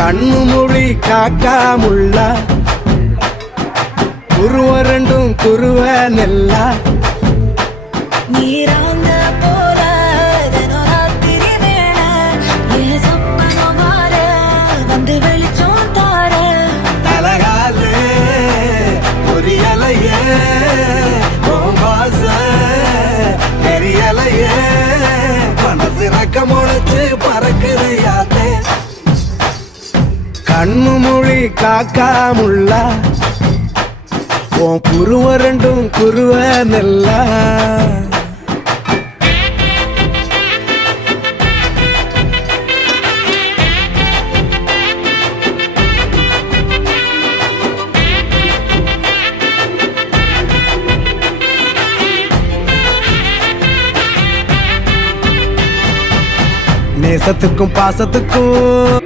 கண்ணு மொழி காக்காமுள்ள குருவ ரெண்டும் குருவ நெல்லா நீராங்க போல தினராத்திரி வேண ஏ சொப்பனம் மாற வந்து வெளிச்சம் தார தலகாலே பொரியலையே பாச தெரியலையே மனசு ரக்க முளைச்சு பறக்குறையாதே கண்ணு மொழி காக்காமுள்ள உன் குருவ ரெண்டும் குருவ நெல்லா நேசத்துக்கும் பாசத்துக்கும்